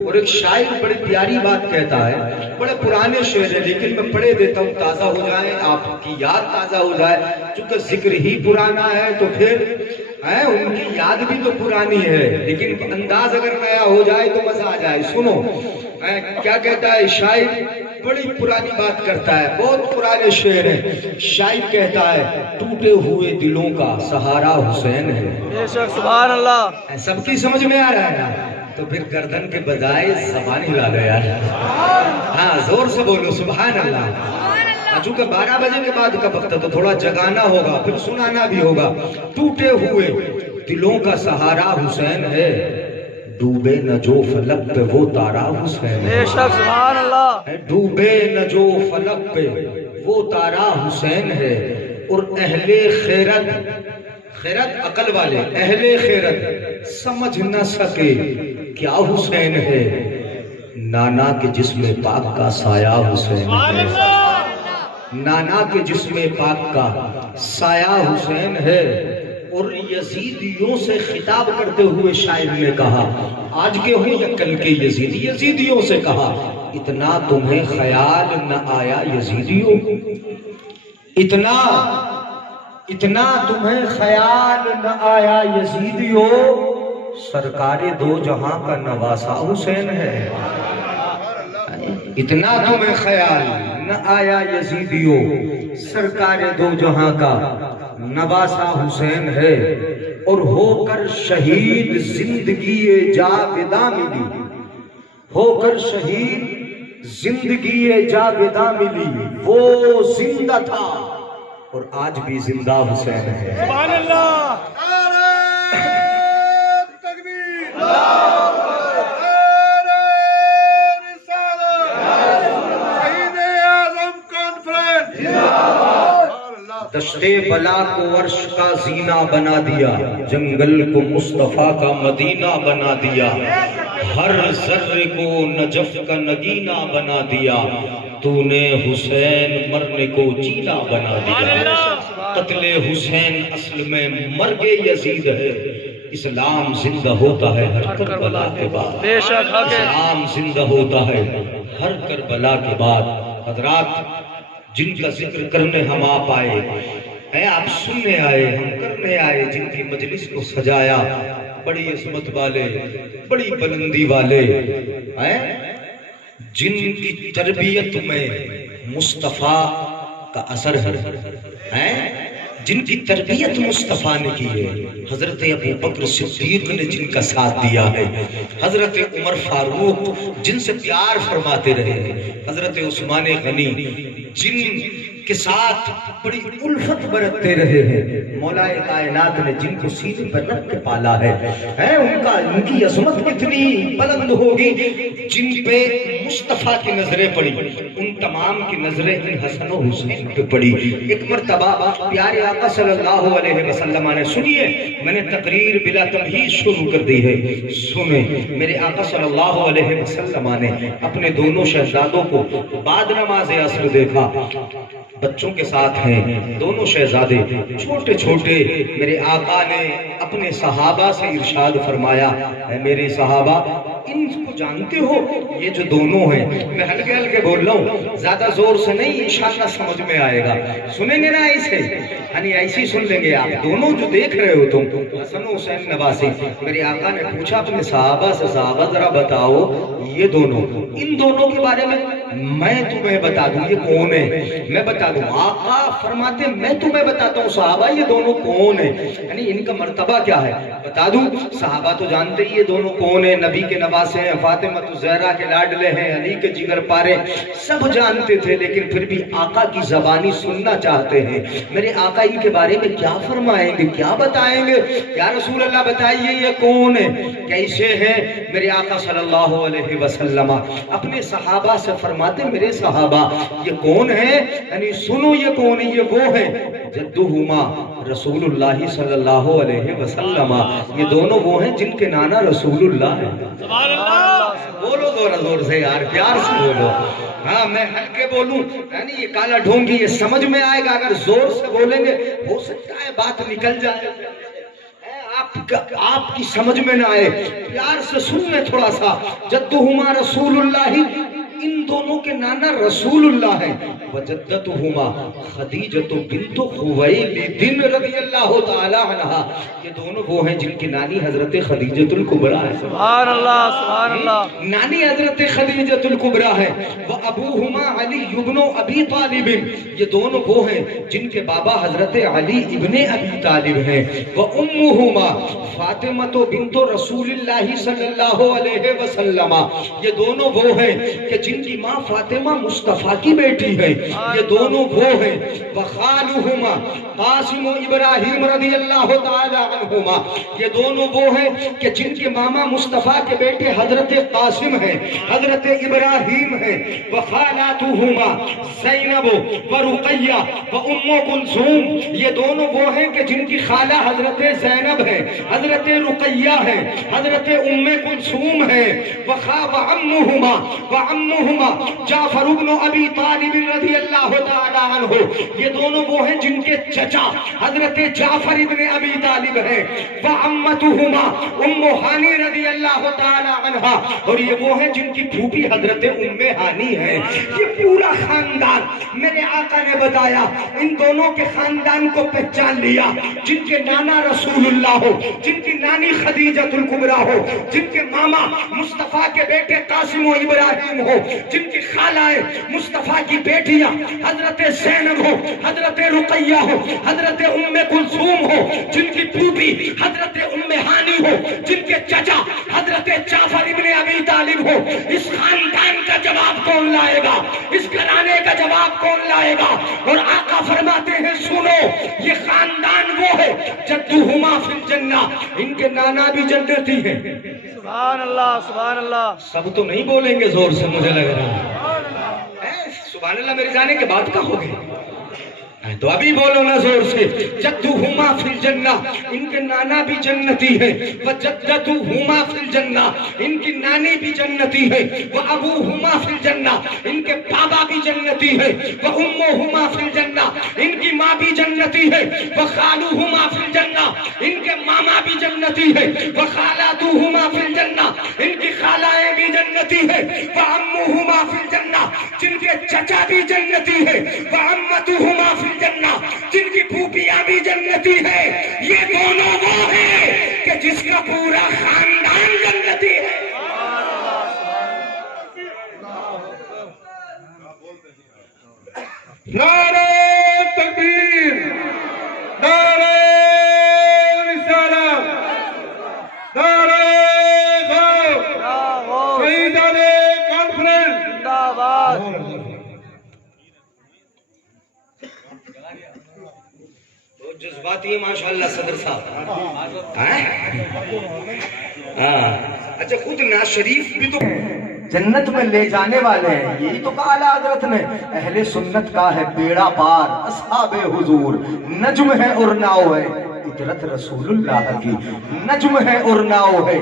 اور ایک شاعر بڑی پیاری بات کہتا ہے، بڑے پرانے شعر ہے لیکن میں پڑھے دیتا ہوں تازہ ہو جائیں، آپ کی یاد تازہ ہو جائے، چونکہ ذکر ہی پرانا ہے تو پھر ان کی یاد بھی تو پرانی ہے، لیکن انداز اگر نیا ہو جائے تو مزہ آ جائے۔ سنو کیا کہتا ہے شاعر، بڑی پرانی بات کرتا ہے، بہت پرانے شعر ہیں۔ شاعر کہتا ہے، ٹوٹے ہوئے دلوں کا سہارا حسین ہے۔ بے شک، سبحان اللہ۔ سب کی سمجھ میں آ رہا ہے نا؟ تو پھر گردن کے بجائے زبان ہلا دو یار، ہاں زور سے بولو سبحان اللہ۔ چونکہ 12 بجے کے بعد کا وقت ہے تو تھوڑا جگانا ہوگا، پھر سنانا بھی ہوگا۔ ٹوٹے ہوئے دلوں کا سہارا حسین ہے، ڈوبے نہ جو فلک پہ وہ تارا حسین ہے۔ بے شک، سبحان اللہ۔ ڈوبے نہ جو فلک پہ وہ تارا حسین ہے، اور اہل خیرت، خیرت عقل والے، اہل خیرت سمجھ نہ سکے کیا حسین ہے، نانا کے جسم پاک کا سایہ حسین ہے۔ نانا کے جسم پاک کا سایہ حسین ہے۔ اور یزیدیوں سے خطاب کرتے ہوئے شاعر نے کہا، آج کے ہوں یا کل کے یزید، یزیدیوں سے کہا، اتنا تمہیں خیال نہ آیا یزیدیوں، اتنا تمہیں خیال نہ آیا یزیدیوں، سرکار دو جہاں کا نواسا حسین ہے۔ اتنا تمہیں خیال نہ آیا یزیدیوں، سرکار دو جہاں کا نواسا حسین ہے، اور ہو کر شہید زندگی جاویداں ملی، ہو کر شہید زندگی جاویداں ملی، وہ زندہ تھا اور آج بھی زندہ حسین ہے۔ سبحان اللہ۔ دشتے بلا کو عرش کا زینہ بنا دیا، جنگل کو مصطفیٰ کا مدینہ بنا دیا، ہر ذرے کو نجف کا نگینہ بنا دیا، تو نے حسین مرنے کو جینا بنا دیا۔ قتل حسین اصل میں مرگ یزید ہے، اسلام زندہ ہوتا ہے ہر کربلا کے بعد، اسلام زندہ ہوتا ہے ہر کربلا کے بعد۔ حضرات جن کا ذکر کرنے ہم آپ آئے ہیں، آپ سننے آئے، ہم کرنے آئے، جن کی مجلس کو سجایا، بڑی عظمت والے، بڑی بلندی والے ہیں، جن کی تربیت میں مصطفیٰ کا اثر ہے، جن کی تربیت مصطفیٰ نے کی ہے۔ حضرت ابو بکر صدیق نے جن کا ساتھ دیا ہے، حضرت عمر فاروق جن سے پیار فرماتے رہے ہیں، حضرت عثمان غنی جن کے ساتھ بڑی الفت برتتے رہے ہیں، مولا کائنات نے جن کو سینے پر رکھ کے پالا ہے، ان کی عظمت کتنی بلند ہوگی۔ جن پہ مصطفیٰ کی نظریں پڑی، ان تمام کی نظریں ان حسن و حسین پہ پڑی۔ ایک مرتبہ پیارے آقا صلی اللہ علیہ وسلم نے، سنیے میں نے تقریر بلا تمہید شروع کر دی ہے، سنیں میرے آقا صلی اللہ علیہ وسلم نے اپنے دونوں شہزادوں کو بعد نماز عصر دیکھا، بچوں کے ساتھ ہیں دونوں شہزادے چھوٹے چھوٹے۔ میرے آقا نے اپنے صحابہ سے ارشاد فرمایا، اے میرے صحابہ ان کو جانتے ہو، یہ جو دونوں ہیں، میں ہلکے ہلکے بول رہا ہوں، زیادہ زور سے نہیں، انشاءاللہ سمجھ میں آئے گا، سنیں گے نا ایسے، یعنی ایسی سن لیں گے آپ دونوں جو دیکھ رہے ہو تم، حسن و حسین نواسی۔ میرے آقا نے پوچھا اپنے صحابہ سے، صحابہ ذرا بتاؤ یہ دونوں، ان دونوں کے بارے میں میں تمہیں بتا دوں یہ کون ہے، میں بتا دوں۔ آقا فرماتے میں تمہیں بتاتا ہوں صحابہ یہ دونوں کون ہیں، یعنی ان کا مرتبہ کیا ہے بتا دوں۔ صحابہ تو جانتے ہی یہ دونوں کون ہیں، نبی کے نواسے ہیں، فاطمہ الزہرا کے لاڈلے ہیں، علی کے جگر پارے، سب جانتے تھے، لیکن پھر بھی آقا کی زبانی سننا چاہتے ہیں۔ میرے آقا ان کے بارے میں کیا فرمائیں گے، کیا بتائیں گے؟ یا رسول اللہ بتائیے یہ کون ہے، کیسے ہیں؟ میرے آقا صلی اللہ علیہ وسلم اپنے صحابہ سے فرماتے، میرے صحابہ یہ کون ہے، یعنی سنو یہ کون ہے، یہ وہ ہیں جدہما رسول اللہ صلی اللہ علیہ وسلم، یہ دونوں وہ ہیں جن کے نانا رسول اللہ ہے۔ سبحان اللہ۔ بولو زور سے یار، پیار سے بولو، ہاں میں ہلکے بولوں یعنی یہ کالا ڈھونگی یہ سمجھ میں آئے گا، اگر زور سے بولیں گے ہو سکتا ہے بات نکل جائے۔ آپ آپ کی سمجھ میں نہ آئے، پیار سے سن لیں تھوڑا سا. جدہما رسول اللہ، ان دونوں کے نانا رسول اللہ ہیں. وجدتہما خدیجۃ بنت خویلد رضی اللہ تعالی عنہا، یہ دونوں وہ ہیں جن کی نانی حضرت خدیجۃ الکبریٰ ہے. سبحان اللہ سبحان اللہ. نانی حضرت خدیجۃ الکبریٰ ہے. وابوہما علی ابن ابی طالب، یہ دونوں وہ ہیں جن کے بابا حضرت علی ابن ابی طالب ہیں. وامہما فاطمہ بنت رسول اللہ صلی اللہ علیہ وسلم، یہ دونوں وہ ہیں کہ جن کی ماں فاطمہ مصطفیٰ کی بیٹی ہے. یہ دونوں وہ ہیں. وخالہما قاسم و ابراہیم رضی اللہ تعالی عنہما، یہ دونوں وہ ہیں کہ جن کے ماما مصطفیٰ کے بیٹے حضرت قاسم ہیں، حضرت ابراہیم ہیں. وخالاتہما زینب و رقیہ و ام کلثوم، یہ دونوں وہ ہیں کہ جن کی خالہ حضرت زینب ہے، حضرت رقیہ ہے، حضرت ام کلثوم ہے. وعمہما جعفر بن ابی طالب رضی اللہ تعالی عنہ، یہ دونوں وہ ہیں جن کے چچا حضرت جعفر ابن ابی طالب ہیں. وعمتہما ام ہانی رضی اللہ تعالی عنہ، اور یہ وہ ہیں جن کی پھوپھی حضرت ام ہانی ہے. یہ پورا خاندان میرے آقا نے بتایا، ان دونوں کے خاندان کو پہچان لیا. جن کے نانا رسول اللہ ہو، جن کی نانی خدیجۃ الکبریٰ ہو، جن کے ماما مصطفیٰ کے بیٹے قاسم و ابراہیم ہو، جن کی خالائیں مصطفیٰ کی بیٹیاں حضرت زینب ہو، حضرت رقیہ ہو، حضرت ام کلثوم ہو، جن کی پھوپھی حضرت ام ہانی ہو، جن کے چچا حضرت جعفر ابن ابی طالب ہو. اس خاندان کا جواب کون لائے گا؟ اس گھرانے کا جواب کون لائے گا؟ اور آقا فرماتے ہیں سنو، یہ خاندان وہ ہے جدہما فی الجنہ، ان کے نانا بھی جنتی ہیں. سبحان اللہ سبحان اللہ. سب تو نہیں بولیں گے زور سے، مجھے لگ رہا ہے سبحان اللہ میرے جانے کے بعد کا ہوگی تو ابھی بولو نا زور سے. جدہما فی الجنہ، ان کے نانا بھی جنتی ہے. وجدتہما فی الجنہ، ان کی نانی بھی جنتی ہے. وابوہما فی الجنہ، ان کے بابا بھی جنتی ہے. وامہما فی الجنہ، ان کی ماں بھی جنتی ہے. وخالوہما فی الجنہ، ان کے ماما بھی جنتی ہے. وخالاتہما فی الجنہ، ان کی خالائیں بھی جنتی ہے. وعمہما فی الجنہ، جن کے چچا بھی جنتی ہے. وعمتہما فی الجنہ، جن کی پھوپھیاں بھی جنتی ہے. یہ دونوں وہ ہیں کہ جس کا پورا خاندان جنتی ہے. نعرہ تکبیر، نعرہ رسالت، نعرہ غوث، شہیدان کانفرنس زندہ باد. جذباتی ہے ماشاءاللہ صدر صاحب. اچھا خود ناز شریف بھی تو جنت میں لے جانے والے ہیں. یہی تو کہا اعلیٰ حضرت نے، اہل سنت کا ہے بیڑا پار، اصحاب حضور نجم ہے اور ناؤ ہے اجرت رسول اللہ کی. نجم ہے اور ناؤ ہے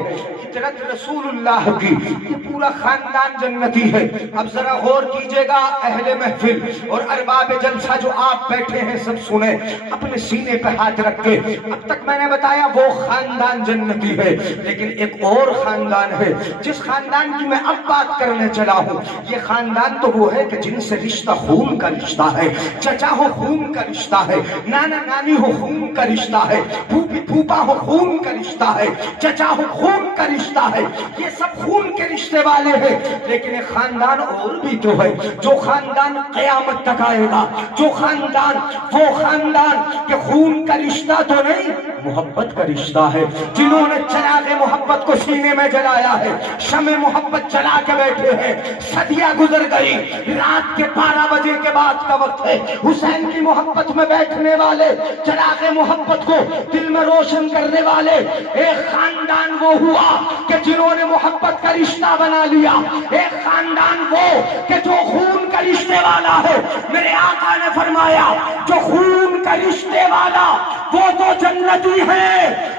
اجرت رسول اللہ کی. یہ پورا خاندان جنتی ہے. اب ذرا غور کیجئے گا اہل محفل اور ارباب جلسہ جو آپ بیٹھے ہیں، سب سنیں اپنے سینے پہ ہاتھ رکھ کے. اب تک میں نے بتایا وہ خاندان جنتی ہے، لیکن ایک اور خاندان ہے جس خاندان کی میں اب بات کرنے چلا ہوں. یہ خاندان تو وہ ہے کہ جن سے رشتہ خون کا رشتہ ہے. چچا ہو خون کا رشتہ ہے، نانا نانی ہو خون کا رشتہ ہے، پھوپھی پھوپا ہو خون کا رشتہ ہے، چچا ہو خون کا رشتہ ہے. یہ سب خون کے رشتے والے ہیں. لیکن ایک خاندان اور بھی تو ہے، جو خاندان قیامت تک آئے گا. جو خاندان، وہ خاندان کہ خون کا رشتہ تو نہیں، محبت کا رشتہ ہے. جنہوں نے چراغ محبت کو سینے میں جلایا ہے، شمع محبت جلا کے بیٹھے ہیں. صدیاں گزر گئی، رات کے 12 بجے کے بعد کا وقت ہے. حسین کی محبت میں بیٹھنے والے، چراغ محبت کو دل میں روشن کرنے والے ایک خاندان وہ ہوا کہ جنہوں نے محبت کا رشتہ بنا لیا. ایک خاندان وہ کہ جو خون کا رشتے والا ہے. میرے آقا نے فرمایا جو خون کا رشتے والا وہ تو جنتی ہے.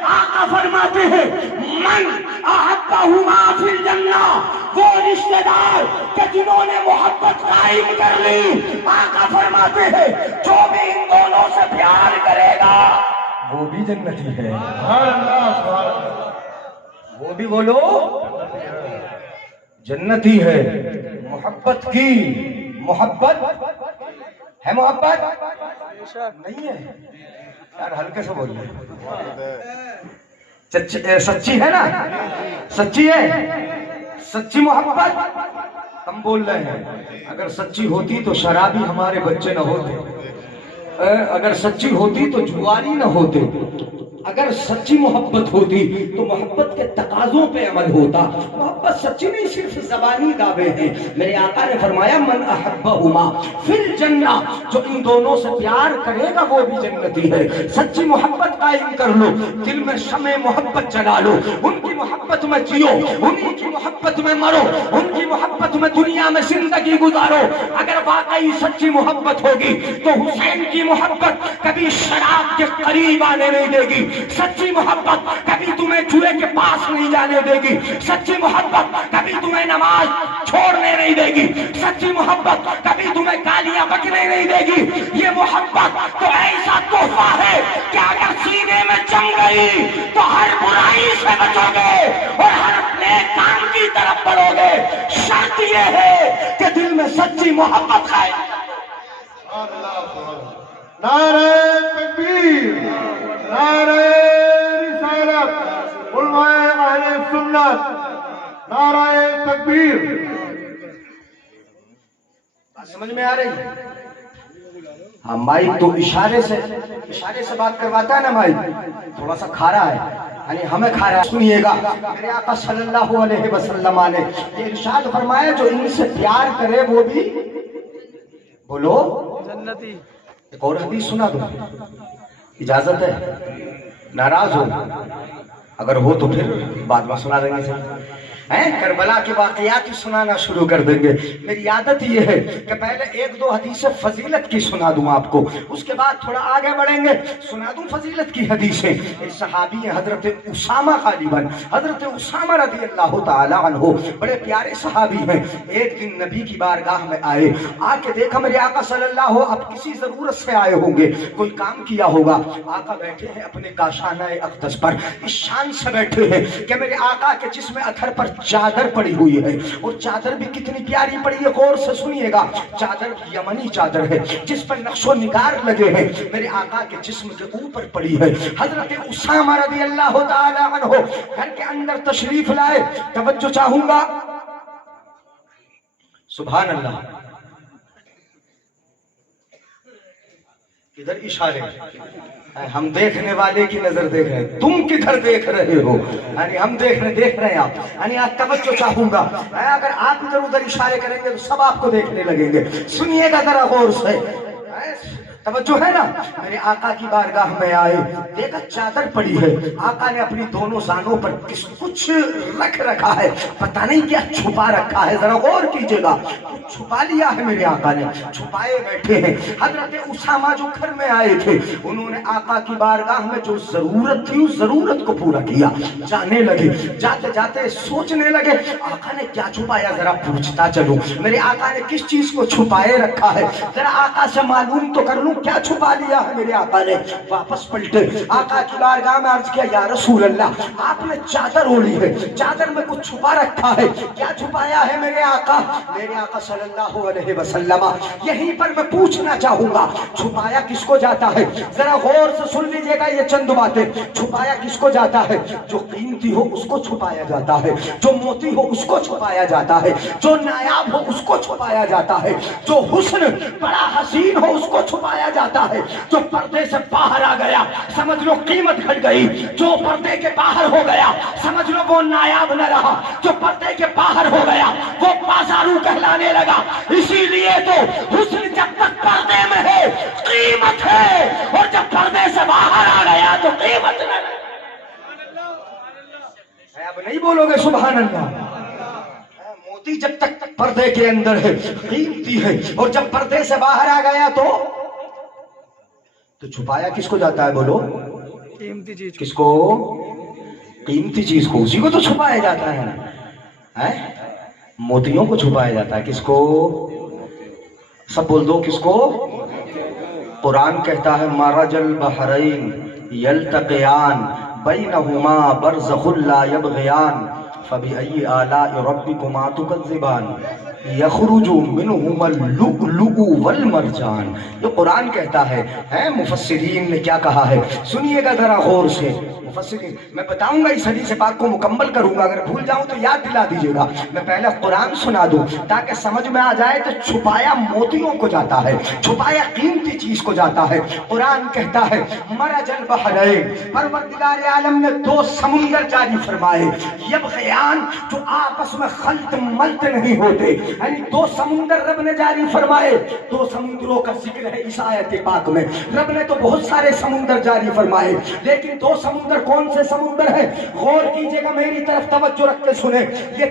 آقا فرماتے ہیں من احبہما فی الجنہ، وہ رشتے دار کہ جنہوں نے محبت قائم کر لی. آقا فرماتے ہیں جو بھی ان دونوں سے پیار کرے گا وہ بھی جنتی ہے. سبحان اللہ سبحان اللہ. وہ بھی بولو جنتی ہے. محبت کی محبت ہے. محبت نہیں ہے یار, ہلکے سے بول رہے. سچی ہے نا, سچی ہے, سچی محبت ہم بول رہے ہیں. اگر سچی ہوتی تو شرابی ہمارے بچے نہ ہوتے, اگر سچی ہوتی تو جواری نہ ہوتے, اگر سچی محبت ہوتی تو محبت کے تقاضوں پہ عمل ہوتا. محبت سچی نہیں صرف زبانی دعوے ہیں. میرے آقا نے فرمایا من احبہما فی الجنہ, جو ان دونوں سے پیار کرے گا وہ بھی جنتی ہے. سچی محبت قائم کر لو, دل میں شمع محبت جلا لو, ان کی محبت میں جیو, انہی کی محبت میں مرو, ان کی محبت میں دنیا میں زندگی گزارو. اگر واقعی سچی محبت ہوگی تو حسین کی محبت کبھی شراب کے قریب آنے نہیں دے گی. سچی محبت کبھی تمہیں جوئے کے پاس نہیں جانے دے گی. سچی محبت کبھی تمہیں نماز چھوڑنے نہیں دے گی. سچی محبت کبھی تمہیں گالیاں بکنے نہیں دے گی. یہ محبت تو ایسا تحفہ ہے کہ اگر سینے میں جم گئی تو ہر برائی سے بچو گے اور ہر نیک کام کی طرف بڑھو گے. شرط یہ ہے کہ دل میں سچی محبت ہے. نعرہ تکبیر, نعرہ رسالت, علماء اہل سنت, نعرہ تکبیر. سمجھ میں آ رہی ہے؟ ہاں, مائک تو اشارے سے بات کرواتا ہے نا. مائک تھوڑا سا کھارا ہے, یعنی ہمیں کھارا. سنیے گا, میرے آقا صلی اللہ علیہ وسلم نے یہ ارشاد فرمایا جو ان سے پیار کرے وہ بھی بولو جنتی. ایک اور حدیث سنا دو, اجازت ہے؟ ناراض ہو؟ اگر ہو تو پھر بعد میں سنا دیں گے. کربلا کے واقعات ہی سنانا شروع کر دیں گے. میری عادت یہ ہے کہ پہلے ایک دو حدیث فضیلت کی سنا دوں آپ کو, اس کے بعد تھوڑا آگے بڑھیں گے. سنا دوں فضیلت کی حدیثیں. ایک صحابی ہیں حضرت اسامہ غالباً, حضرت اسامہ رضی اللہ تعالی عنہ, بڑے پیارے صحابی ہیں. ایک دن نبی کی بارگاہ میں آئے, آ کے دیکھا میرے آقا صلی اللہ, اب کسی ضرورت سے آئے ہوں گے, کوئی کام کیا ہوگا. آقا بیٹھے ہیں اپنے کاشانہ اقدس پر, اس شان سے بیٹھے ہیں کہ میرے آقا کے جسم اطہر پر چادر پڑی ہوئی ہے, اور چادر بھی کتنی پیاری پڑی ہے, غور سے سنیے گا. چادر یمنی چادر ہے جس پر نقش و نگار لگے ہیں, میرے آقا کے جسم کے اوپر پڑی ہے. حضرت اسامہ رضی اللہ تعالی عنہ گھر کے اندر تشریف لائے. توجہ چاہوں گا, سبحان اللہ. کدھر اشارے, ہم دیکھنے والے کی نظر دیکھ رہے ہیں, تم کدھر دیکھ رہے ہو؟ یعنی ہم دیکھ رہے ہیں آپ. یعنی آپ توجہ چاہوں گا, اگر آپ ادھر ادھر اشارے کریں گے تو سب آپ کو دیکھنے لگیں گے. سنیے گا ذرا غور سے, توجہ ہے نا. میرے آقا کی بارگاہ میں آئے, دیکھا چادر پڑی ہے. آقا نے اپنی دونوں زانوں پر کچھ رکھ رکھا ہے, پتہ نہیں کیا چھپا رکھا ہے. ذرا غور کیجئے گا, کچھ چھپا لیا ہے میرے آقا نے, چھپائے بیٹھے ہیں. حضرت اسامہ جو گھر میں آئے تھے, انہوں نے آقا کی بارگاہ میں جو ضرورت تھی اس ضرورت کو پورا کیا. جانے لگے, جاتے جاتے سوچنے لگے آقا نے کیا چھپایا, ذرا پوچھتا چلوں میرے آقا نے کس چیز کو چھپائے رکھا ہے, ذرا آقا سے معلوم تو کر لوں کیا چھپا لیا ہے. میرے آقا نے واپس پلٹے, آقا کی بارگاہ میں عرض کیا یا رسول اللہ, آپ نے چادر اوڑھی ہے, چادر میں کچھ چھپا رکھا ہے, کیا چھپایا ہے میرے آقا؟ میرے آقا صلی اللہ علیہ وسلم, یہیں پر میں پوچھنا چاہوں گا چھپایا کس کو جاتا ہے؟ ذرا غور سے سن لیجئے گا یہ چند باتیں. چھپایا کس کو جاتا ہے؟ جو قیمتی ہو اس کو چھپایا جاتا ہے, جو موتی ہو اس کو چھپایا جاتا ہے, جو نایاب ہو اس کو چھپایا جاتا ہے, جو حسن بڑا حسین ہو اس کو چھپایا جاتا ہے. جو پردے سے باہر آ گیا سمجھ لو قیمت گھٹ گئی, جو پردے کے باہر ہو گیا سمجھ لو وہ نایاب نہ رہا, جو پردے کے باہر ہو گیا وہ بازارو کہلانے لگا. اسی لیے تو حسن جب تک پردے میں ہے قیمت ہے, اور جب پردے سے باہر آ گیا تو قیمت نہ رہی. اب نہیں بولو گے سبحان اللہ. موتی جب تک پردے کے اندر ہے قیمتی ہے, اور جب پردے سے باہر آ گیا تو چھپایا کس کو جاتا ہے؟ بولو قیمتی چیز. کس کو؟ قیمتی چیز کو, اسی کو تو چھپایا جاتا ہے. موتیوں کو چھپایا جاتا ہے. کس کو؟ سب بول دو کس کو؟ قرآن کہتا ہے مرج البحرین یلتقیان بینہما برزخ لا یبغیان فبأی آلاء ربکما تکذبان یخرج منہما اللؤلؤ والمرجان. یہ قرآن کہتا ہے مفسرین نے کیا کہا ہے سنیے گا ذرا غور سے. مفسرین میں بتاؤں گا اس حدیث پاک کو مکمل کروں گا، اگر بھول جاؤں تو یاد دلا دیجیے گا. میں پہلے قرآن سنا دوں تاکہ سمجھ میں آ جائے. تو چھپایا موتیوں کو جاتا ہے، چھپایا قیمتی چیز کو جاتا ہے. قرآن کہتا ہے مرج البحرین، پروردگار عالم نے دو سمندر جاری فرمائے، یبغیان جو آپس میں خلط ملط نہیں ہوتے، یعنی دو سمندر رب نے جاری فرمائے. دو سمندروں کا ذکر ہے اس آیت پاک میں. رب نے تو بہت سارے سمندر جاری فرمائے، لیکن دو سمندر کون سے سمندر ہے؟ غور کیجئے گا، میری طرف توجہ رکھ کے سنیں. یہ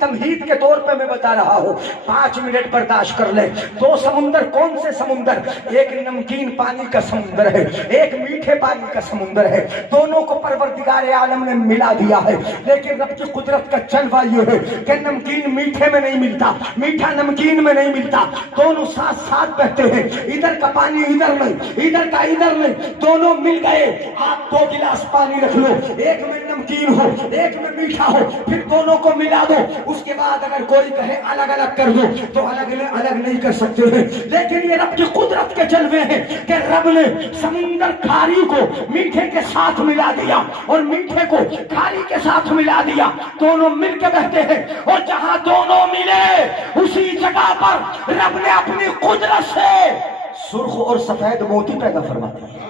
تمہید کے طور پہ میں بتا رہا ہوں، 5 منٹ برداشت کر لیں. دو سمندر کون سے سمندر؟ ایک نمکین پانی کا سمندر ہے، ایک میٹھے پانی کا سمندر ہے. دونوں کو پروردگار عالم نے ملا دیا ہے. لیکن رب کی قدرت کا جلوہ یہ ہے کہ نمکین میٹھے میں نہیں ملتا، میٹھا نمکین میں نہیں ملتا، دونوں ساتھ ساتھ بہتے ہیں. ادھر کا پانی ادھر نہیں، ادھر کا ادھر نہیں، دونوں مل گئے. آپ 2 گلاس پانی رکھ لو، ایک میں نمکین ہو ایک میں میٹھا ہو، پھر دونوں کو ملا دو. اس کے بعد اگر کوئی کہے الگ الگ کر دو تو الگ نہیں کر سکتے ہیں. لیکن یہ رب کی قدرت کے جلوے ہیں کہ رب نے سمندر کھاری کو میٹھے کے ساتھ ملا دیا اور میٹھے کو کھاری کے ساتھ ملا دیا. دونوں مل کے بہتے ہیں، اور جہاں دونوں ملے اسی جگہ پر رب نے اپنی قدرت سے سرخ اور سفید موتی پیدا فرما دیا.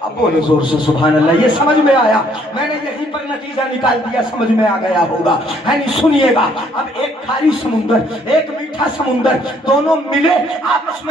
اب بولے زور سے سبحان اللہ. یہ سمجھ میں آیا؟ میں نے یہیں پر نتیجہ نکال دیا، سمجھ میں آ گیا ہوگا. یعنی سنیے گا، اب ایک کھاری سمندر ایک میٹھا سمندر، دونوں ملے آپس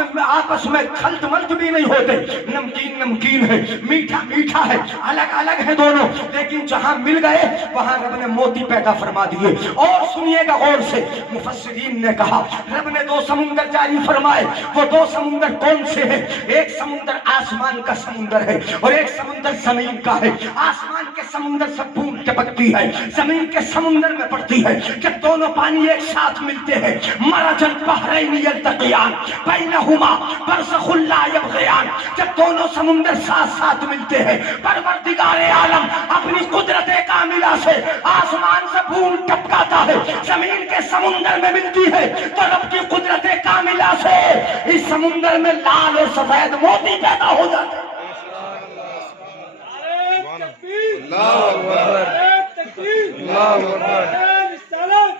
میں خلط ملط بھی نہیں ہوتے. نمکین نمکین ہے، میٹھا میٹھا ہے، الگ الگ ہے دونوں، لیکن جہاں مل گئے وہاں رب نے موتی پیدا فرما دیے. اور سنیے گا غور سے، مفسرین نے کہا رب نے 2 سمندر جاری فرمائے. وہ 2 سمندر کون سے ہیں؟ ایک سمندر آسمان کا سمندر ہے اور ایک سمندر زمین کا ہے. آسمان کے سمندر سے بوند ٹپکتی ہے، زمین کے سمندر میں پڑتی ہے. جب دونوں پانی ایک ساتھ ملتے ہیں، مرج البحرین یلتقیان بینہما برزخ لا یبغیان. جب دونوں سمندر ساتھ ساتھ ملتے ہیں، پروردگار عالم اپنی قدرت کاملہ سے آسمان سے بوند ٹپکاتا ہے، زمین کے سمندر میں ملتی ہے تو رب کی قدرت کاملہ سے اس سمندر میں لال اور سفید موتی پیدا ہو جاتے ہیں. اللہ اکبر، اللہ اکبر،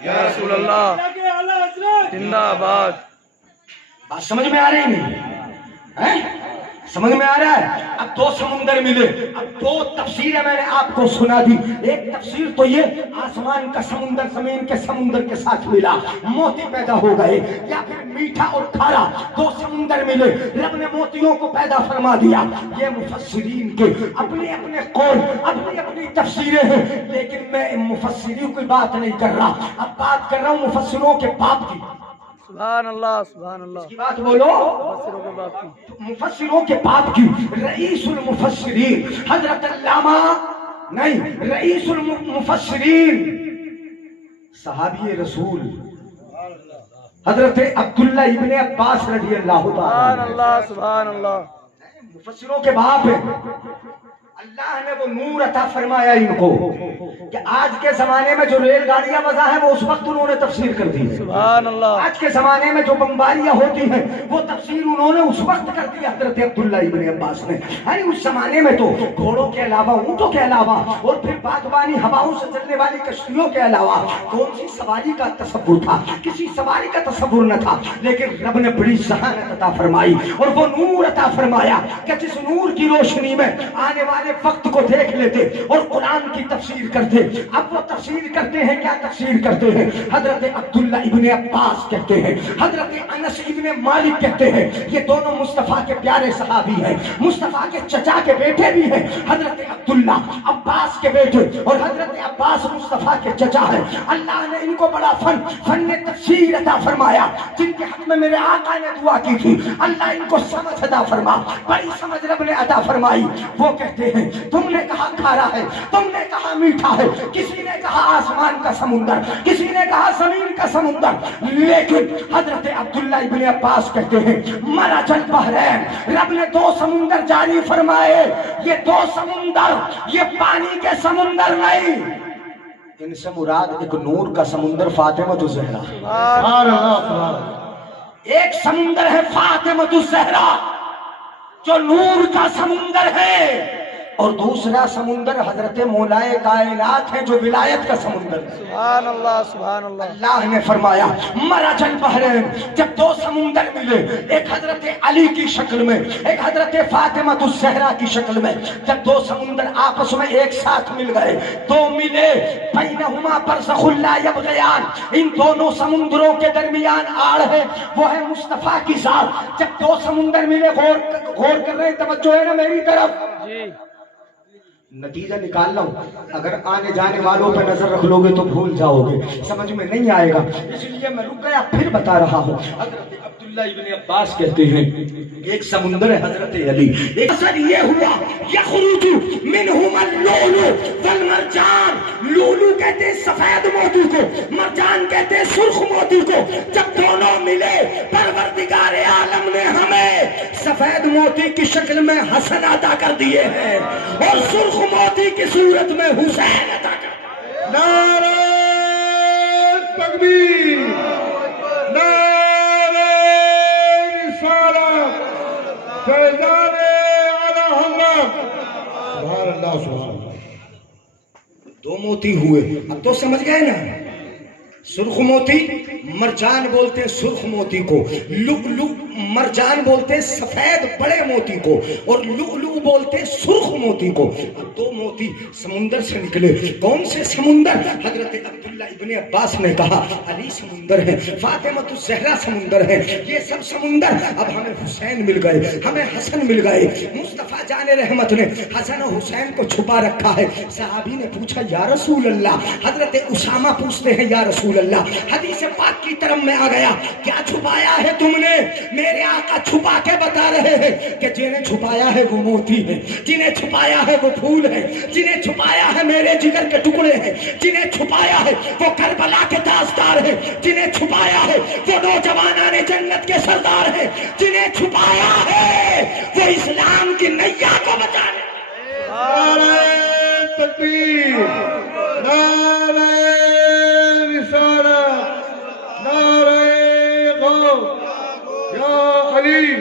یا رسول اللہ زندہ آباد. بات سمجھ میں آ رہی نہیں؟ سمجھ میں آ رہا ہے؟ اب 2 سمندر ملے. اب 2 تفسیریں میں نے آپ کو سنا دی. ایک تفسیر تو یہ آسمان کا سمندر زمین کے سمندر کے ساتھ ملا، موتی پیدا ہو گئے. یا پھر میٹھا اور کھارا 2 سمندر ملے، رب نے موتیوں کو پیدا فرما دیا. یہ مفسرین کے اپنے اپنے قول، اپنی اپنی تفسیریں ہیں. لیکن میں مفسرین کی بات نہیں کر رہا، اب بات کر رہا ہوں مفسروں کے باپ کی. سبحان اللہ، سبحان اللہ. اس کی بات بولو. مفسروں کے باپ کی، مفسروں کے باپ کی، رئیس المفسرین حضرت علامہ نہیں، رئیس المفسرین صحابی رسول حضرت عبداللہ ابن عباس رضی اللہ سبحان تعالی. اللہ، سبحان اللہ. مفسروں کے باپ ہیں. اللہ نے وہ نور عطا فرمایا ان کو کہ آج کے زمانے میں جو ریل گاڑیاں وضع ہیں وہ اس وقت انہوں نے تفسیر کر دی. سبحان اللہ. آج کے زمانے میں جو بمباریاں ہوتی ہیں وہ تفسیر انہوں نے اس وقت کر دی حضرت عبداللہ ابن عباس نے. اس زمانے میں تو گھوڑوں کے علاوہ، اونٹوں کے علاوہ اور پھر باغبانی ہواؤں سے چلنے والی کشتیوں کے علاوہ کون سی سواری کا تصور تھا؟ کسی سواری کا تصور نہ تھا. لیکن رب نے بڑی ذہانت عطا فرمائی اور وہ نور عطا فرمایا کہ جس نور کی روشنی میں آنے والے وقت کو دیکھ لیتے اور قرآن کی تفسیر کرتے. اب وہ تفسیر کرتے ہیں، کیا تفسیر کرتے ہیں؟ حضرت عبداللہ ابن عباس کہتے ہیں، حضرت انس ابن مالک کہتے ہیں. یہ دونوں مصطفیٰ کے پیارے صحابی ہیں، مصطفیٰ کے چچا کے بیٹے بھی ہیں. حضرت عبداللہ عباس کے بیٹے اور حضرت عباس مصطفیٰ کے چچا ہیں. اللہ نے ان کو بڑا فن تفسیر عطا فرمایا. جن کے حق میں میرے آقا نے دعا کی تھی، اللہ ان کو سمجھ عطا فرما، بڑی سمجھ رب نے عطا فرمائی. وہ کہتے ہیں تم نے کہا کھارا ہے، تم نے کہا میٹھا ہے، کسی نے کہا آسمان کا سمندر، کسی نے کہا زمین کا سمندر، لیکن حضرت عبداللہ ابن عباس کہتے ہیں مرج البحرین، رب نے دو سمندر جاری فرمائے، یہ دو سمندر یہ پانی کے سمندر نہیں، ان سے مراد ایک نور کا سمندر فاطمہ الزہرا، سبحان اللہ سبحان اللہ ایک سمندر ہے فاطمہ الزہرا جو نور کا سمندر ہے، اور دوسرا سمندر حضرت مولائے کائنات ہے جو ولایت کا سمندر ہے۔ سبحان اللہ سبحان اللہ۔ اللہ نے فرمایا مرج البحرین، جب دو سمندر ملے، ایک حضرت علی کی شکل میں، ایک حضرت فاطمہ الزہرا کی شکل میں، جب دو سمندر آپس میں ایک ساتھ مل گئے، دو ملے، بینہما برزخ لا یبغیان، ان دونوں سمندروں کے درمیان آڑ ہے، وہ ہے مصطفیٰ کی ذات۔ جب دو سمندر ملے، غور کر رہے ہیں، توجہ ہے نا میری طرف، جی نتیجہ نکال لوں، اگر آنے جانے والوں پہ نظر رکھ لو گے تو بھول جاؤ گے، سمجھ میں نہیں آئے گا، اس لیے میں رک گیا، پھر بتا رہا ہوں۔ حضرت عبداللہ ابن عباس کہتے ہیں ایک سمندر ہے حضرت علی، ایک اثر یہ ہوا یخرج منہما اللؤلؤ والمرجان، لولو کہتے ہیں سفید موتی کو، مرجان کہتے ہیں سرخ موتی کو، جب دونوں ملے پروردگار عالم نے ہمیں سفید موتی کی شکل میں حسن عطا کر دیے ہیں اور سرخ موتی کی صورت میں حسین عطا کر دیے۔ نعرہ تکبیر، نعرہ رسالت، فیضان اعلی حضرت، سبحان اللہ سبحان اللہ۔ دو موتی ہوئے، اب تو سمجھ گئے نا، سرخ موتی مرجان بولتے ہیں سرخ موتی کو، لؤلؤ مرجان بولتے ہیں سفید بڑے موتی کو، اور لؤلؤ بولتے ہیں سرخ موتی کو۔ اب دو موتی سمندر سے نکلے، کون سے سمندر؟ حضرت عبداللہ ابن عباس نے کہا علی سمندر ہے، فاطمہ الزہرا سمندر ہے، یہ سب سمندر، اب ہمیں حسین مل گئے، ہمیں حسن مل گئے۔ مصطفیٰ جان رحمت نے حسن و حسین کو چھپا رکھا ہے۔ صحابی نے پوچھا یا رسول اللہ، حضرت اسامہ پوچھتے ہیں یا رسول اللہ، حدیث پاک کی طرف میں آ گیا، کیا چھپایا ہے تم نے؟ میرے آقا چھپا کے بتا رہے ہیں کہ جنہیں چھپایا ہے وہ موتی ہے، جنہیں چھپایا ہے وہ پھول ہے، جنہیں چھپایا ہے میرے جگر کے ٹکڑے ہیں، جنہیں چھپایا ہے وہ کربلا کے تاجدار ہیں، جنہیں چھپایا ہے وہ نوجوانان جنت کے سردار ہیں، جنہیں چھپایا ہے وہ اسلام کی نیا کو بچانے۔ نعرہ تکبیر، نعرہ رسالت، نعرہ غوث یا علی۔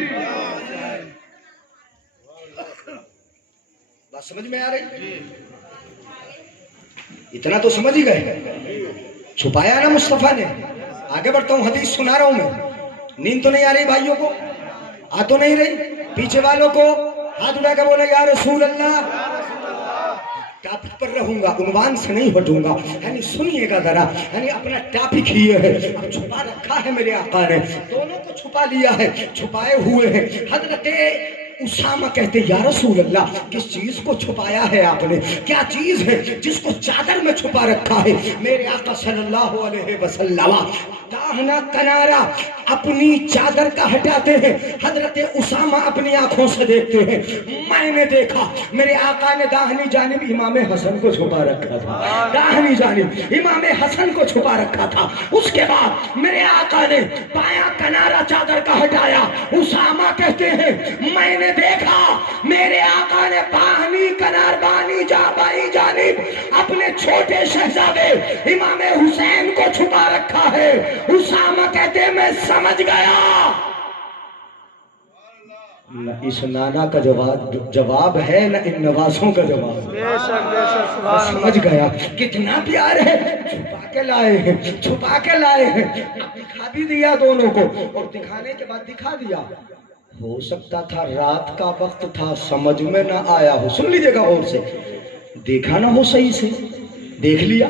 بات سمجھ میں آ رہی؟ اتنا تو سمجھ ہی گئے، چھپایا نا مصطفیٰ نے۔ آگے بڑھتا ہوں، حدیث سنا رہا ہوں میں۔ نیند تو نہیں آ رہی بھائیوں کو؟ آ تو نہیں رہی؟ پیچھے والوں کو ہاتھ اٹھا کے بولے یا رسول اللہ۔ ٹاپک پر رہوں گا، عنوان سے نہیں ہٹوں گا، یعنی سنیے گا ذرا، یعنی اپنا ٹاپک ہی ہے، اب چھپا رکھا ہے میرے آقا نے، دونوں کو چھپا لیا ہے، چھپائے ہوئے ہیں۔ حضرت اسامہ کہتے یا رسول اللہ، کس چیز کو چھپایا ہے آپ نے؟ کیا چیز ہے جس کو چادر میں چھپا رکھا ہے؟ میرے آقا صلی اللہ علیہ وسلم داہنا کنارہ اپنی چادر کا ہٹاتے ہیں، حضرت اسامہ اپنی آنکھوں سے دیکھتے ہیں، میں نے دیکھا میرے آقا نے داہنی جانب امام حسن کو چھپا رکھا تھا، داہنی جانب امام حسن کو چھپا رکھا تھا۔ اس کے بعد میرے آقا نے بایاں کنارہ چادر کا ہٹایا، اسامہ کہتے ہیں میں نے دیکھا میرے آقا نے باہنی کنار بانی بائیں جانب اپنے چھوٹے شہزادے امام حسین کو چھپا رکھا ہے۔ اسامہ کہتے ہیں میں سمجھ گیا، نہ اس نانا کا جواب ہے نہ ان نوازوں کا جواب۔ بے شک بے شک، سبحان اللہ۔ سمجھ گیا کتنا پیار ہے، چھپا کے لائے ہیں، چھپا کے لائے ہیں۔ اب دکھا بھی دیا دونوں کو، اور دکھانے کے بعد دکھا دیا، ہو سکتا تھا رات کا وقت تھا سمجھ میں نہ آیا ہو، سن لیجئے گا غور سے، دیکھا نہ ہو صحیح سے، دیکھ لیا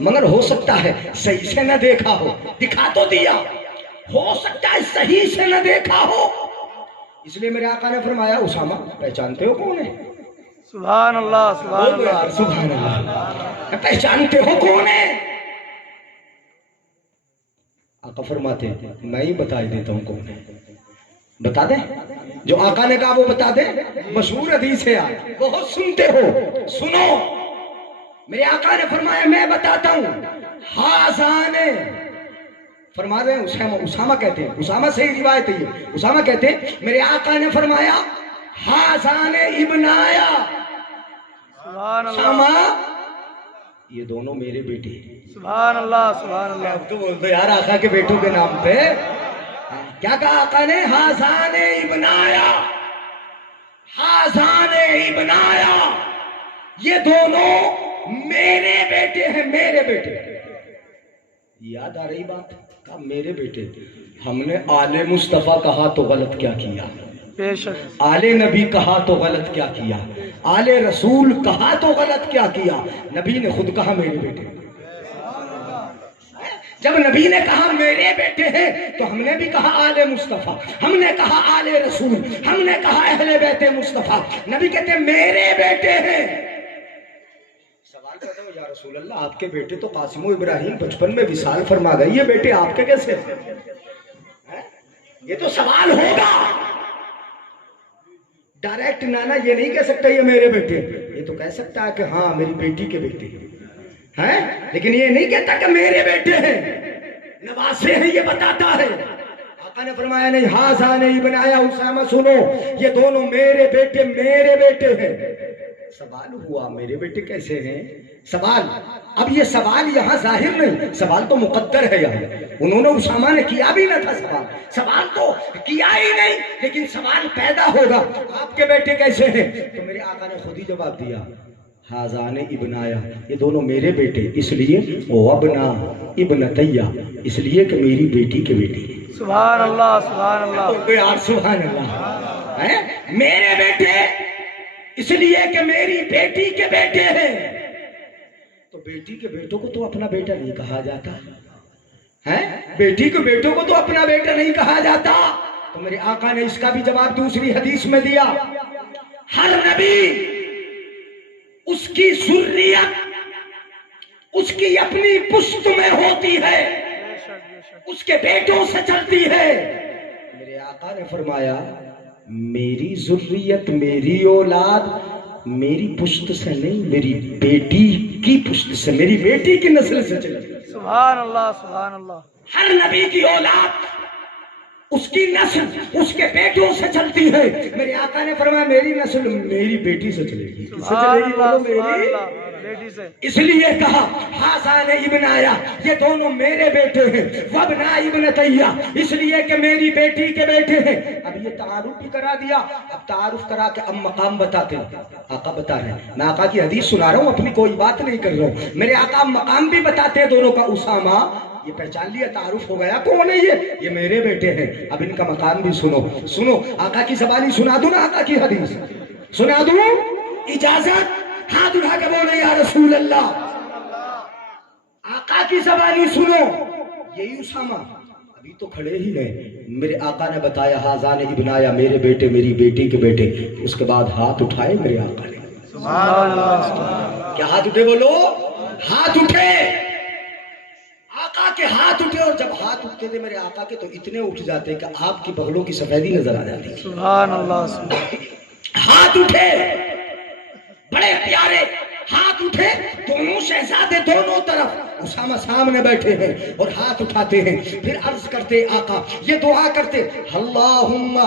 مگر ہو سکتا ہے صحیح سے نہ دیکھا ہو، دکھا تو دیا، ہو سکتا ہے صحیح سے نہ دیکھا ہو۔ اس لیے میرے آقا نے فرمایا اسامہ پہچانتے ہو کون ہے؟ سبحان اللہ سبحان بولو یار اللہ۔ سبحان اللہ، پہچانتے ہو کون ہے؟ آقا فرماتے ہیں میں ہی بتا دیتا ہوں کون ہے، بتا دیں جو آقا نے کہا وہ بتا دیں. مشہور حدیث ہے آپ بہت سنتے ہو, سنو. میرے آقا نے فرمایا میں بتاتا ہوں. ہازان فرما رہے ہیں اسامہ کہتے ہیں, اسامہ سے ہی روایت ہے یہ. اسامہ کہتے ہیں میرے آقا نے فرمایا ہازان ابنایا, سبحان اللہ اسامہ یہ دونوں میرے بیٹے ہیں. سبحان اللہ سبحان اللہ. اب تو بول دو یار آقا کے بیٹوں کے نام پہ. کیا کہا آقا نے؟ ہازان ابنایا, ہازان ابنایا, یہ دونوں میرے بیٹے ہیں, میرے بیٹے. یاد آ رہی بات؟ کہا میرے بیٹے. ہم نے آل مصطفیٰ کہا تو غلط کیا کیا, بے شک آل نبی کہا تو غلط کیا کیا, آل رسول کہا تو غلط کیا کیا. نبی نے خود کہا میرے بیٹے. جب نبی نے کہا میرے بیٹے ہیں تو ہم نے بھی کہا آل مصطفیٰ, ہم نے کہا آل رسول, ہم نے کہا اہل بیت مصطفیٰ. نبی کہتے ہیں میرے بیٹے ہیں. سوال کرتا ہوں یا رسول اللہ آپ کے بیٹے تو قاسم و ابراہیم بچپن میں وصال فرما گئے, یہ بیٹے آپ کے کیسے ہیں؟ یہ تو سوال ہوگا. ڈائریکٹ نانا یہ نہیں کہہ سکتا یہ میرے بیٹے, یہ تو کہہ سکتا ہے کہ ہاں میری بیٹی کے بیٹے ہیں, لیکن یہ نہیں کہتا کہ میرے بیٹے ہیں, نواسے ہیں, یہ بتاتا ہے. آقا نے فرمایا نہیں ہازان ابنایا, اسامہ سنو یہ دونوں میرے بیٹے, میرے بیٹے ہیں. سوال ہوا میرے بیٹے کیسے ہیں؟ سوال, اب یہ سوال یہاں ظاہر نہیں, سوال تو مقدر ہے یہاں. انہوں نے اسامہ نے کیا بھی نہ تھا سوال, سوال تو کیا ہی نہیں, لیکن سوال پیدا ہوگا آپ کے بیٹے کیسے ہیں؟ تو میرے آقا نے خود ہی جواب دیا ہازان ابنایا, یہ دونوں میرے بیٹے اس لیے, وابنا ابنتیا اس لیے کہ میری بیٹی کے بیٹی. سبحان اللہ سبحان اللہ. یار سبحان اللہ. میرے بیٹے اس لیے کہ میری بیٹی کے بیٹے ہیں. تو بیٹی کے بیٹوں کو تو اپنا بیٹا نہیں کہا جاتا ہے, بیٹی کے بیٹوں کو تو اپنا بیٹا نہیں کہا جاتا. تو میرے آقا نے اس کا بھی جواب دوسری حدیث میں دیا. ہر نبی اس کی ذریت اس کی اپنی پشت میں ہوتی ہے, اس کے بیٹوں سے چلتی ہے. میرے آقا نے فرمایا میری ذریت, میری اولاد میری پشت سے نہیں, میری بیٹی کی پشت سے, میری بیٹی کی نسل سے چلتی. سبحان اللہ سبحان اللہ. ہر نبی کی اولاد اس کی نسل اس کے بیٹوں سے چلتی ہے. میرے آقا نے فرمایا میری نسل میری بیٹی سے چلے گی. کس سے چلے گی؟ بولو میری بیٹی سے. اس لیے کہا ہازان ابنایا, یہ دونوں میرے بیٹے ہیں. وابنا ابنتیا اس لیے کہ میری بیٹی کے بیٹے ہیں. اب یہ تعارف بھی کرا دیا. اب تعارف کرا کے اب مقام بتاتے ہیں. آقا بتا رہے ہیں, میں آقا کی حدیث سنا رہا ہوں, اپنی کوئی بات نہیں کر رہا ہوں. میرے آقا مقام بھی بتاتے ہیں دونوں کا. اسامہ یہ پہچان لیا, تعارف ہو گیا کون ہے یہ میرے بیٹے ہیں. اب ان کا مقام بھی سنو. سنو آقا کی زبانی سنا دوں نا, آقا کی حدیث سنا دوں, اجازت؟ ہاتھ اٹھا کے بولے یا رسول اللہ. آقا کی زبانی سنو. یہی اسامہ ابھی تو کھڑے ہی ہیں. میرے آقا نے بتایا ہازان ابنایا میرے بیٹے میری بیٹی کے بیٹے. اس کے بعد ہاتھ اٹھائے میرے آقا نے. سبحان اللہ. کیا ہاتھ اٹھے؟ بولو ہاتھ اٹھے. آقا کے ہاتھ اٹھے, اور جب ہاتھ اٹھتے تھے میرے آقا کے تو اتنے اٹھ جاتے کہ آپ کی بغلوں کی سفیدی نظر آ جاتی. سبحان اللہ. ہاتھ اٹھے, بڑے پیارے ہاتھ اٹھے. دونوں شہزادے دونوں طرف, اسامہ سامنے بیٹھے ہیں اور ہاتھ اٹھاتے ہیں. پھر عرض کرتے آقا, یہ دعا کرتے اللہم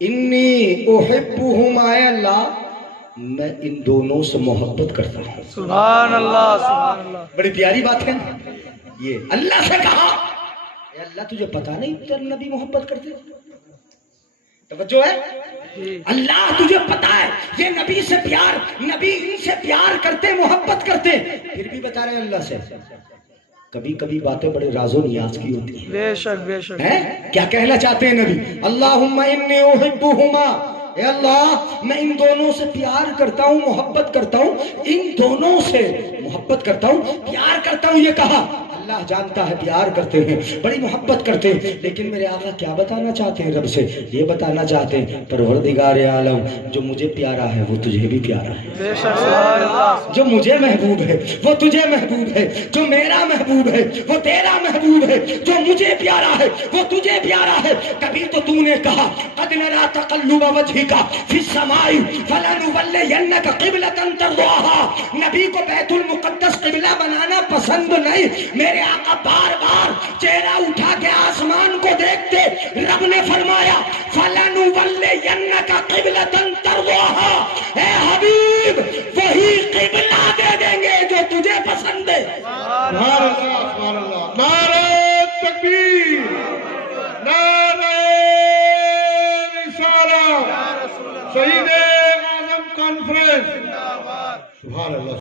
انی احبہما, اے اللہ میں ان دونوں سے محبت کرتا ہوں. سبحان اللہ سبحان اللہ. بڑی پیاری بات ہے. یہ اللہ سے کہا اے اللہ تجھے پتا نہیں تیرے نبی محبت کرتے؟ توجہ ہے, اللہ تجھے پتا ہے یہ نبی سے پیار, نبی ان سے پیار کرتے, محبت کرتے, پھر بھی بتا رہے ہیں اللہ سے. کبھی کبھی باتیں بڑے راز و نیاز کی ہوتی ہیں. بے شک بے شک. کیا کہنا چاہتے ہیں نبی؟ اللہم انی احبہما, اے اللہ میں ان دونوں سے پیار کرتا ہوں, محبت کرتا ہوں, ان دونوں سے محبت کرتا ہوں, پیار کرتا ہوں. یہ کہا اللہ جانتا ہے پیار کرتے ہیں, بڑی محبت کرتے ہیں, لیکن میرے آقا کیا بتانا چاہتے ہیں رب سے؟ یہ بتانا چاہتے ہیں پروردگار عالم جو مجھے پیارا ہے وہ تجھے بھی پیارا ہے, بے شک سبحان اللہ. جو مجھے محبوب ہے وہ تجھے محبوب ہے, جو میرا محبوب ہے وہ تیرا محبوب ہے, جو مجھے پیارا ہے وہ تجھے پیارا ہے. کبھی تو تو نے کہا قد نرى تقلب وجهك في السماء فلنولينك قبلة ترضاها. نبی کو بیت المقدس قبلہ بنانا پسند نہیں, میرے آقا بار بار چہرہ اٹھا کے آسمان کو دیکھتے, رب نے فرمایا فلنولينك قبلة ترضاها. اے حبیب وہی قبلہ دے دیں گے جو تجھے پسند ہے. سبحان اللہ سبحان اللہ. نعرہ تکبیر, نعرہ رسالہ, شہید اعظم کانفرنس. سبحان اللہ.